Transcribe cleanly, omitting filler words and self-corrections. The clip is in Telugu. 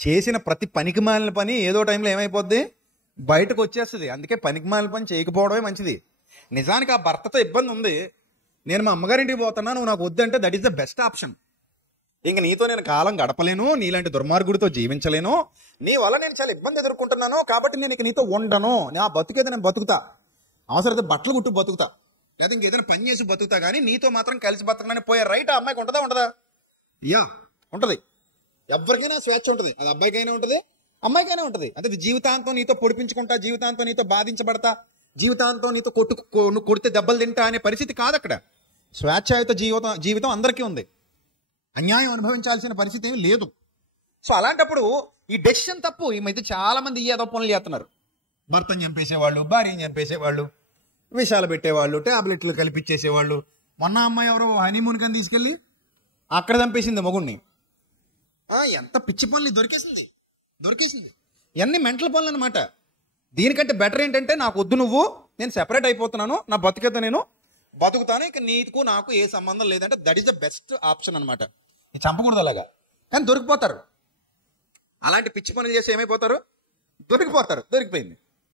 చేసిన ప్రతి పనికిమాలిన పని ఏదో టైంలో ఏమైపోద్ది, బయటకు వచ్చేస్తుంది. అందుకే పనికిమాలిన పని చేయకపోవడమే మంచిది. నిజానికి ఆ భర్తతో ఇబ్బంది ఉంది, నేను మా అమ్మగారింటికి పోతున్నా, నువ్వు నాకు వద్దంటే that is the best option. ఇంక నీతో నేను కాలం గడపలేను, నీలాంటి దుర్మార్గుడితో జీవించలేను, నీ వల్ల నేను చాలా ఇబ్బంది ఎదుర్కొంటున్నాను, కాబట్టి నేను ఇక నీతో ఉండను, నా బతుకేదో నేను బతుకుతా, అవసరమైతే బట్టలు కుట్టు బతుకుతా, లేదా ఇంకేదైనా పని చేసి బతుకుతా, కానీ నీతో మాత్రం కలిసి బతకనని పోయే రైట్ ఆ అమ్మాయికి ఉంటుందా ఉండదా? యా ఉంటుంది. ఎవరికైనా స్వేచ్ఛ ఉంటుంది, అది అబ్బాయికైనా ఉంటుంది అమ్మాయికైనా ఉంటుంది. అంటే జీవితాంతం నీతో పొడిపించుకుంటా, జీవితాంతం నీతో బాధించబడతా, జీవితాంతం నీతో నువ్వు కొడితే దెబ్బలు తింటా అనే పరిస్థితి కాదు అక్కడ. స్వేచ్ఛాయుత జీవితం అందరికీ ఉంది, అన్యాయం అనుభవించాల్సిన పరిస్థితి ఏమీ లేదు. సో అలాంటప్పుడు ఈ డెసిషన్ తప్పు. ఈ మధ్య చాలా మంది ఏదో పనులు చేస్తున్నారు. భర్తను చంపేసేవాళ్ళు, భార్యను చంపేసేవాళ్ళు, విషాలు పెట్టేవాళ్ళు, టాబ్లెట్లు కలిపిచ్చేసేవాళ్ళు. మొన్న అమ్మాయి ఎవరో హనీమూన్ కని తీసుకెళ్ళి అక్కడ చంపేసింది మొగుడిని. ఎంత పిచ్చి పనులు దొరికేసింది. ఇవన్నీ మెంటల్ పనులు అనమాట. దీనికంటే బెటర్ ఏంటంటే, నాకు వద్దు నువ్వు, నేను సెపరేట్ అయిపోతున్నాను, నా బతుకేతో నేను బతుకుతాను, ఇక నీకు నాకు ఏ సంబంధం లేదంటే that is the best option అనమాట. చంపకూడదు అలాగా, కానీ దొరికిపోతారు. అలాంటి పిచ్చి పనులు చేసి ఏమైపోతారు, దొరికిపోతారు. దొరికిపోయింది.